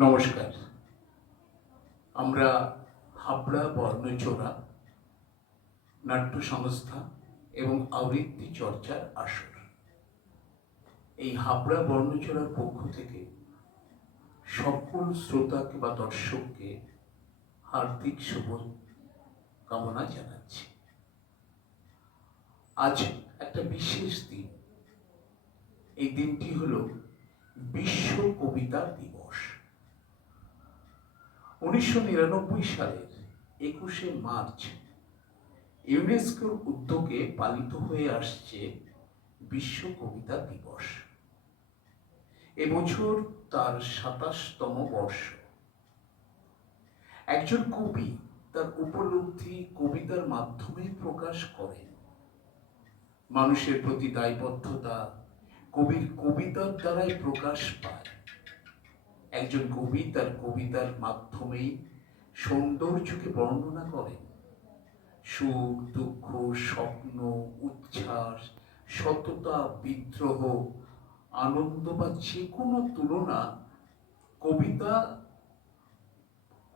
নমস্কার। আমরা হাবড়া, বর্ণচোরা নাট্য সংস্থা এবং আবৃত্তি চর্চার আসর। এই হাবড়া, বর্ণচোরার পক্ষ থেকে সকল শ্রোতাকে বা দর্শককে হার্দিক শুভ কামনা জানাচ্ছি। আজ একটা বিশেষ দিন। এই দিনটি হলো বিশ্ব কবিতা দিবস। উনিশশো নিরানব্বই সালের একুশে মার্চ ইউনেস্কোর উদ্যোগে পালিত হয়ে আসছে বিশ্ব কবিতা দিবস। এবছর তার সাতাশতম বর্ষ। একজন কবি তার উপলব্ধি কবিতার মাধ্যমে প্রকাশ করেন। মানুষের প্রতি দায়বদ্ধতা কবির কবিতার দ্বারাই প্রকাশ পায়। একজন কবি তার কবিতার মাধ্যমেই সৌন্দর্যকে বর্ণনা করেন সুখ, দুঃখ, স্বপ্ন, উচ্ছ্বাস, সততা, বিদ্রোহ, আনন্দ বা যে কোনো তুলনা কবিতা,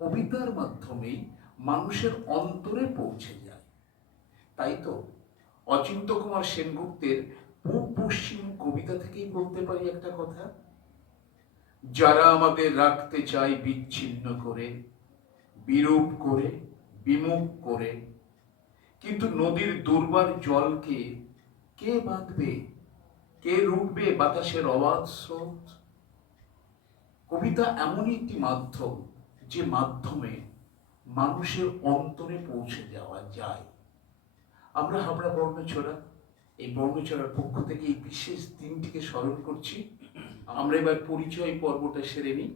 কবিতার মাধ্যমেই মানুষের অন্তরে পৌঁছে যায়। তাই তো? অচিন্ত কুমার সেনগুপ্তের পূব পশ্চিম কবিতা থেকেই বলতে পারি একটা কথা। যারা আমাদের রাখতে চায় বিচ্ছিন্ন করে, বিরূপ করে, বিমুখ করে, কিন্তু নদীর দুর্বার জলকে কে বাঁধবে? কে রুখবে বাতাসের অবাধ স্রোত? কবিতা এমনই একটি মাধ্যম যে মাধ্যমে মানুষের অন্তরে পৌঁছে যাওয়া যায়। আমরা হাবড়া বর্ণচোরা এই বর্ণচোরার পক্ষ থেকে এই বিশেষ দিনটিকে স্মরণ করছি। আমরা এবার পরিচয় পর্বটা সেরে নিই।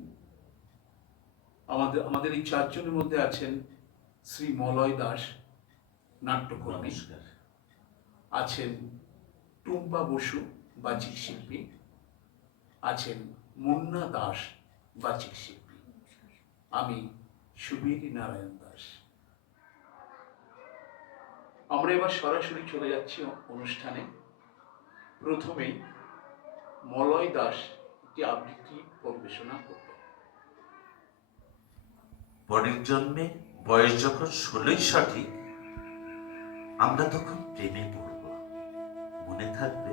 আমাদের আমাদের এই চারজনের মধ্যে আছেন শ্রী মলয় দাস নাট্যকর্মী। আছেন টুম্পা বসু বাচিক শিল্পী। আছেন মুন্না দাস বাচিক শিল্পী। আমি সুবীর নারায়ণ দাস। আমরা এবার সরাসরি চলে যাচ্ছি অনুষ্ঠানে। প্রথমেই মলয় দাস একটি আবৃত্তি পরিবেশনা করবে পরের জন্মে বয়স যখন ষোলোই সঠিক আমরা তখন প্রেমে পড়ব। মনে থাকবে,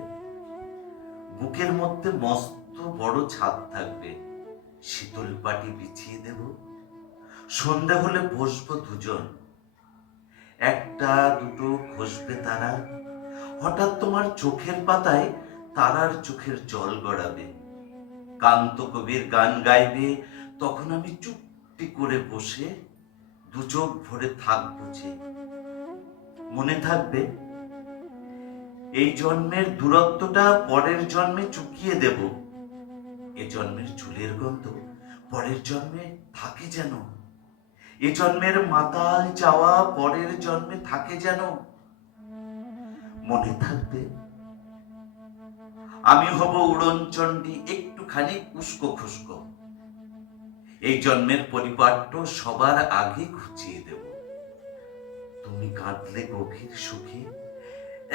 বুকের মধ্যে মস্ত বড় ছাদ থাকবে, শীতল পাটি বিছিয়ে দেব। সন্ধ্যা হলে বসবো দুজন। একটা দুটো খসবে তারা। হঠাৎ তোমার চোখের পাতায় তারার চোখের জল গড়াবে। কান্ত কবির গান গাইবে, তখন আমি চুপটি করে বসে দু চোখ ভরে থাকব যে। মনে থাকবে, এই জন্মের দূরত্বটা পরের জন্মে চুকিয়ে দেব। এ জন্মের চুলের গন্ধ পরের জন্মে থাকে যেন। এ জন্মের মাতাল চাওয়া পরের জন্মে থাকে যেন। মনে থাকবে আমি হব উড়ন উড়নচণ্ডী, একটুখানি উস্কো খুস্কো এই জন্মের পরিপাট্য সবার আগে খুঁচিয়ে দেব। তুমি কাঁদলে গভীর সুখে,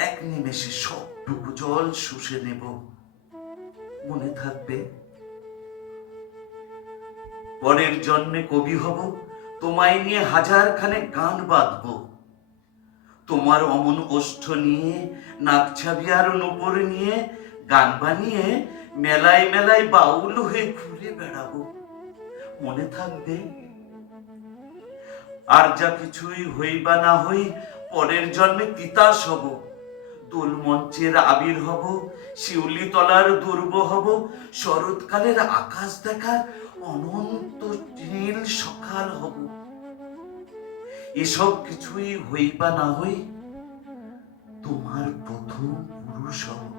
এক নিমেষে সবটুকু জল শুষে নেব। মনে থাকবে, পরের জন্মে কবি হব, তোমায় নিয়ে হাজার খানে গান বাঁধব। তোমার অমন ওষ্ঠ নিয়ে নাকছাবি আর নূপুর নিয়ে গান বানিয়ে মেলায় মেলায় বাউল হয়ে ঘুরে বেড়াবো। মনে থাকবে, আর যা কিছুই হই বা না হই, পরের জন্মে তিতাস হব। দোল মঞ্চের আবির হব, শিউলি তলার দুর্ব হব, শরৎকালের আকাশ দেখার অনন্ত নীল সকাল হব। এসব কিছুই হই বা না হই, তোমার প্রথম পুরুষ হব।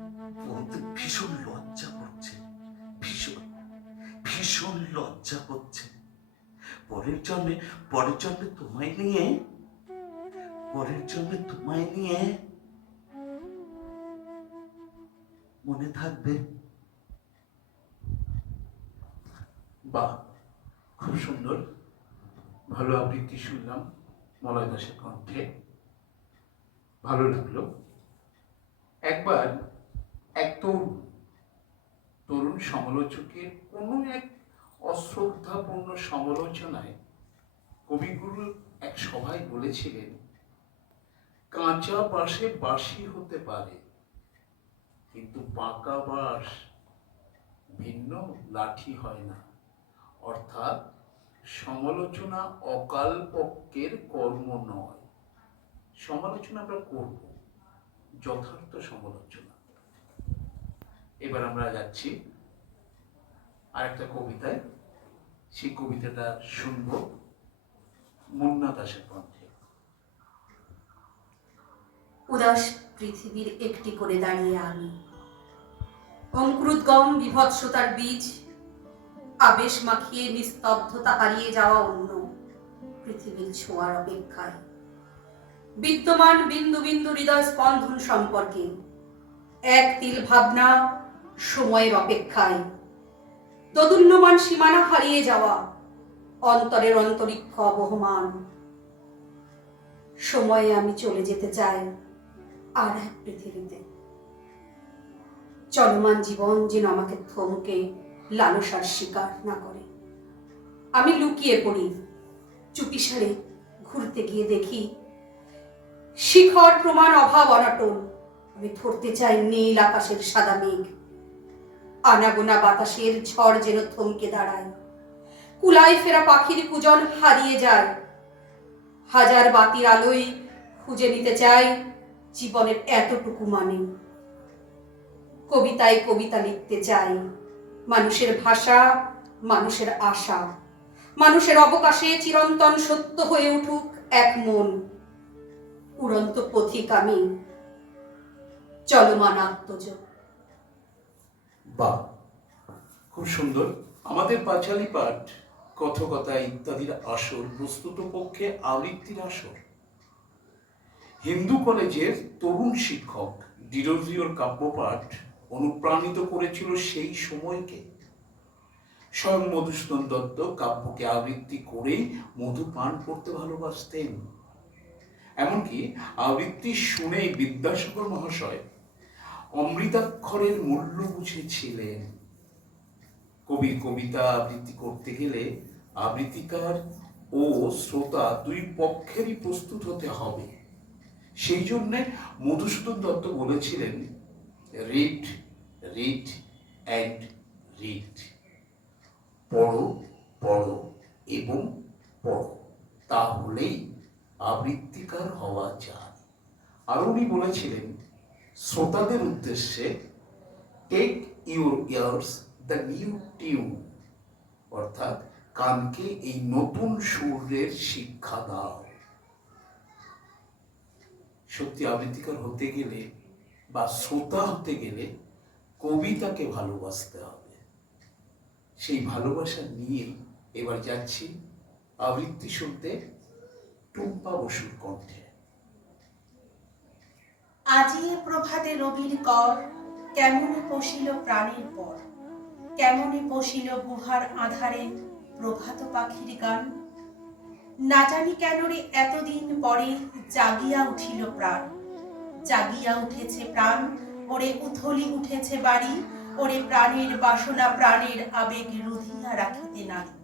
বলতে ভীষণ লজ্জা করছে। ভীষণ ভীষণ লজ্জা করছে। পরের জন্মে পরের জন্মে তোমায় নিয়ে, পরের জন্মে তোমায় নিয়ে মনে থাকবে। বাহ, খুব সুন্দর। ভালো আবৃত্তি শুনলাম মলয় দাসের কণ্ঠে। ভালো লাগল। একবার এক তরুণ সমালোচকের কোনো এক অশ্রদ্ধাপূর্ণ সমালোচনায় কবিগুরু এক সভায় বলেছিলেন, কাঁচা বাঁশে বাঁশি হতে পারে, কিন্তু পাকা বাঁশ ভিন্ন লাঠি হয় না। অর্থাৎ সমালোচনা অকাল পক্ষের কর্ম নয়। সমালোচনা আমরা করব, যথার্থ সমালোচনা। এবার আমরা যাচ্ছি আরেকটা কবিতায়। সেই কবিতাটা শুনব মুন্না দাসের কণ্ঠে। উদাস পৃথিবীর একটি করে দাঁড়িয়ে আমি। অঙ্কুরুদ্গম বিভৎসতার বীজ, আবেশ মাখিয়ে নিস্তব্ধতা হারিয়ে যাওয়া অন্য পৃথিবীর ছোঁয়ার অপেক্ষায়। বিদ্যমান বিন্দু বিন্দু হৃদয় স্পন্দন সম্পর্কে, এক তিল ভাবনা সময়ের অপেক্ষায়। দোদুল্যমান সীমানা হারিয়ে যাওয়া অন্তরের অন্তরিক্ষ অবহমান। সময়ে আমি চলে যেতে চাই আর এক পৃথিবীতে। চলমান জীবন যেন আমাকে থমকে, লালসার শিকার না করে। আমি লুকিয়ে পড়ি, চুপিসারে ঘুরতে গিয়ে দেখি, শিখর প্রমাণ অভাব অনাটন। আমি ধরতে চাই নীল আকাশের সাদা মেঘ। আনাগোনা বাতাসের ঝড় যেন থমকে দাঁড়ায়। কুলাই ফেরা পাখির কুজন হারিয়ে যায়। হাজার বাতির আলোয় খুঁজে নিতে চাই জীবনের এতটুকু মানে। কবিতায় কবিতা লিখতে চাই মানুষের ভাষা, মানুষের আশা। মানুষের অবকাশে চিরন্তন সত্য হয়ে উঠুক এক মন। উড়ন্ত পথিক আমি চলমান আত্মযোগ খুব সুন্দর। আমাদের পাঁচালী পাঠ, কথকতা ইত্যাদির আসর বস্তুত পক্ষে আবৃত্তির আসর। হিন্দু কলেজের তরুণ শিক্ষক ডিরোজিওর কাব্যপাঠ অনুপ্রাণিত করেছিল সেই সময়কে। স্বয়ং মধুসূদন দত্ত কাব্যকে আবৃত্তি করেই মধু পান করতে ভালোবাসতেন। এমনকি আবৃত্তি শুনেই বিদ্যাসাগর মহাশয় অমৃতাক্ষরের মূল্য বুঝেছিলেন। কবির কবিতা আবৃত্তি করতে গেলে আবৃত্তিকার ও শ্রোতা দুই পক্ষেরই প্রস্তুত হতে হবে। সেই জন্যে মধুসূদন দত্ত বলেছিলেন, রিড রিড অ্যান্ড রিড। পড়ো পড়ো এবং পড়ো। তাহলেই আবৃত্তিকার হওয়া যায়। আর উনি বলেছিলেন শ্রোতাদের উদ্দেশ্যে take your ears the new tune অর্থাৎ কানকে এই নতুন সুরের শিক্ষা দাও। সত্যি আবৃত্তিকার হতে গেলে বা শ্রোতা হতে গেলে কবিতাকে ভালোবাসতে হবে। সেই ভালোবাসা নিয়ে এবার যাচ্ছি আবৃত্তি শুনতে টুম্পা বসুর কণ্ঠে। আজিয়ে প্রভাতে রবির কর, কেমনে পশিল প্রাণীর পর? কেমনে পশিল গুহার আধারে প্রভাত পাখির গান? না জানি কেন রে এতদিন পরে জাগিয়া উঠিল প্রাণ। জাগিয়া উঠেছে প্রাণ, ওরে উথলি উঠেছে বাড়ি, ওরে প্রাণের বাসনা প্রাণের আবেগ রুধিয়া রাখিতে নারী।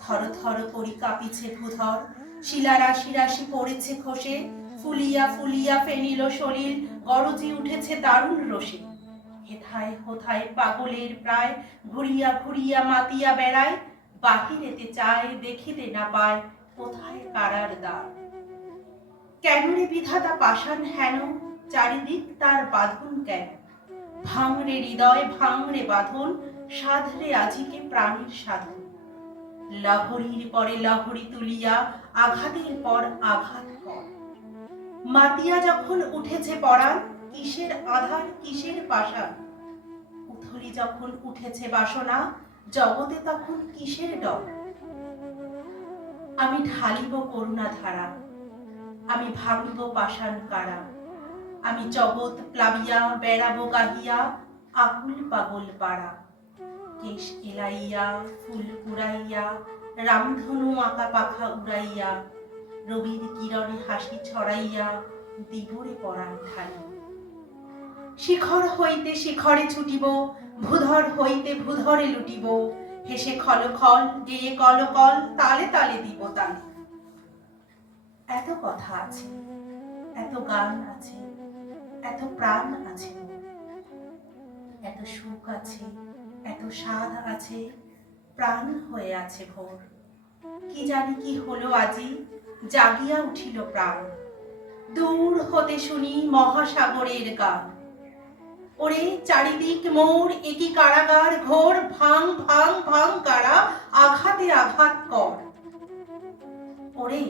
থর থর করি কাঁপিছে ভূধর শিলা রাশি রাশি পড়েছে খসে ফুলিয়া ফুলিয়া ফেনিল শরীর, গরজি উঠেছে দারুণ রসে। হেথায় হোথায় পাগলের প্রায়, ঘুরিয়া ঘুরিয়া মাতিয়া বেড়ায়, বাহিরেতে চায় দেখিতে না পায় কোথায় কারার দ্বার। কেন রে বিধাতা পাষাণ হেন, চারিদিক তার বাঁধন কেন? ভাঙরে হৃদয় ভাঙরে বাঁধন সাধরে আজিকে প্রাণীর সাধন। লহরীর পরে লহরী তুলিয়া, আঘাতের পর আঘাত মাতিয়া যখন উঠেছে পরাণ, কিসের আধার, কিসের পাষাণ উথলি যখন উঠেছে বাসনা, জগতে তখন কিসের ডর আমি ঢালিব করুণা ধারা, আমি ভাঙিব পাষাণ কারা, আমি জগৎ প্লাবিয়া, বেড়াবো গাহিয়া, আকুল পাগল পাড়া। কেশ এলাইয়া, ফুল কুড়াইয়া, রামধনু আঁকা পাখা উড়াইয়া রবির কিরণে হাসি ছড়াইয়া দিবরে পরাণ ঢালি শিখর হইতে শিখরে ছুটিব, ভূধর হইতে ভূধরে লুটিব, হেসে খল খল, গেয়ে কল কল, তালে তালে দিব তালে। এত কথা আছে, এত গান আছে, এত প্রাণ আছে। এত সুখ আছে, এত স্বাদ আছে, প্রাণ হয়ে আছে ভোর। কি জানি কি হলো আজি, জাগিয়া উঠিল প্রাণ। দূর হতে শুনি মহাসাগরের গান। ওরে চারিদিক মোর একই কারাগার, ঘোর ভাং ভাং ভাং কারা আঘাতে আঘাত কর। ওরে,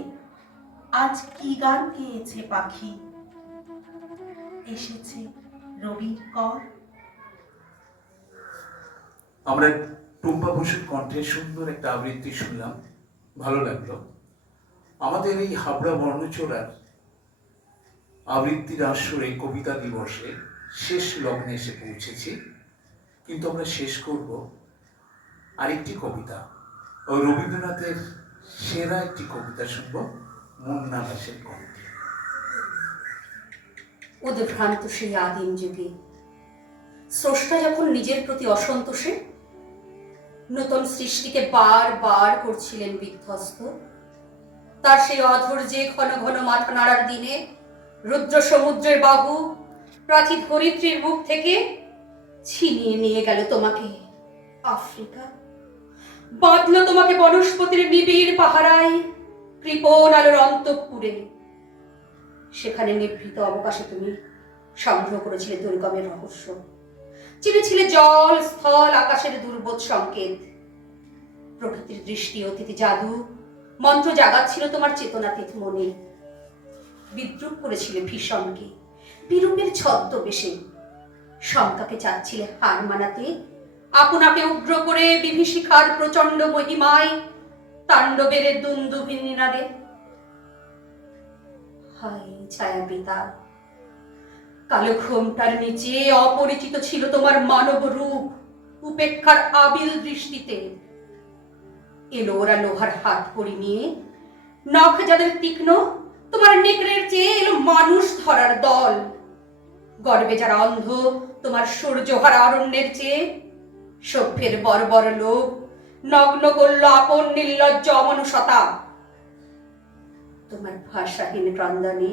আজ কি গান গেয়েছে পাখি? এসেছে রবির কর। আমরা টুম্পা বসুর কণ্ঠে সুন্দর একটা আবৃত্তি শুনলাম। ভালো লাগল। আমাদের এই হাবড়া বর্ণচোড়ার আবৃত্তির আসরে কবিতা দিবসে শেষ লগ্নে এসে পৌঁছেছি। কিন্তু আমরা শেষ করব আরেকটি কবিতা। ও রবীন্দ্রনাথের সেরা একটি কবিতা শুনব, মুন্না দাসের কণ্ঠে। উদ্ভ্রান্ত সেই আদিম যুগে। স্রষ্টা যখন নিজের প্রতি অসন্তোষে নতুন সৃষ্টিকে বার বার করছিলেন বিধ্বস্ত। তার সেই অধৈর্যে ঘন ঘন মাথা নাড়ার দিনে রুদ্র সমুদ্রের বাহু প্রাচী ধরিত্রীর মুখ থেকে ছিনিয়ে নিয়ে গেল তোমাকে, আফ্রিকা। বাঁধল তোমাকে বনস্পতির নিবিড় পাহারায় কৃপণ আলোর অন্তঃপুরে। সেখানে নিভৃত অবকাশে তুমি সংগ্রহ করেছিলে দুর্গমের রহস্য। চিনেছিলে জল, স্থল, আকাশের দুর্বোধ সংকেত। প্রকৃতির দৃষ্টি অতিথি জাদু, মন্ত্র জাগাচ্ছিল তোমার চেতনাতীত মনে। বিদ্রুপ করেছিলে ভীষণকে, বিরূপের ছদ্মবেশে। শঙ্কাকে চাচ্ছিলে হার মানাতে, আপনাকে উগ্র করে বিভীষিকার প্রচণ্ড মহিমায় তাণ্ডবের দুন্দুভিনীনাদে হায় ছায়া পিতা কালো ঘোমটার নিচে অপরিচিত ছিল তোমার মানব রূপ, উপেক্ষার আবিল দৃষ্টিতে। এলো ওরা লোহার হাত করি নিয়ে। নখ যাদের তীক্ষ্ণ, তোমার নেকড়ের চেয়ে এলো মানুষ ধরার দল। গর্বে যারা অন্ধ, তোমার সূর্যহারা অরণ্যের চেয়ে। সভ্যের বর্বর লোক নগ্ন করল আপন নির্লজ্জ অমনুষতা। তোমার ভাষাহীন ক্রন্দনে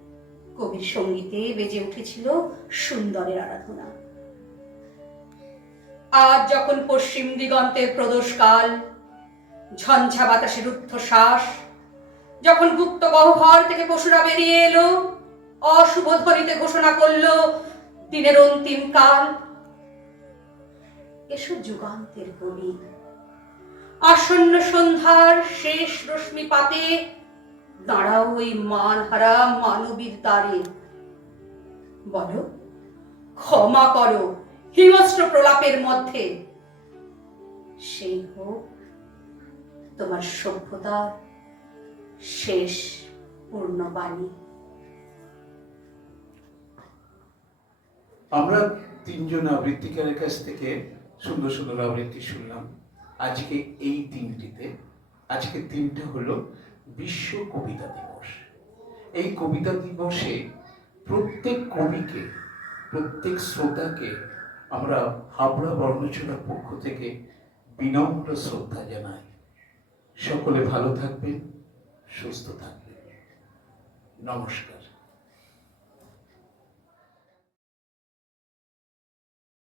কবির সঙ্গীতে বেজে উঠেছিল সুন্দরের আরাধনা। আজ যখন পশ্চিম দিগন্তের প্রদোষকাল, ঝঞ্ঝা বাতাসের ঊর্ধ্বশ্বাস যখন গুপ্ত গহ্বর থেকে পশুরা বেরিয়ে এলো, অশুভ ধ্বনিতে ঘোষণা করল, দিনের অন্তিম কাল। এসো যুগান্তের বলি আসন্ন সন্ধ্যার শেষ রশ্মি পাতে দাঁড়াও ওই মানহারা মানবীর দ্বারে। বলো, ক্ষমা করো হিংস্র প্রলাপের মধ্যে। সেই হোক, তোমার সভ্যতার শেষ পূর্ণবাণী আমরা তিনজন আবৃত্তিকারের কাছ থেকে সুন্দর সুন্দর আবৃত্তি শুনলাম। আজকে এই দিনটিতে আজকে দিনটা হলো বিশ্ব কবিতা দিবস। এই কবিতা দিবসে প্রত্যেক কবিকে, প্রত্যেক শ্রোতাকে আমরা হাবড়া বর্ণচনার পক্ষ থেকে বিনম্র শ্রদ্ধা জানাই। সকলে ভালো থাকবেন, সুস্থ থাকবেন। নমস্কার।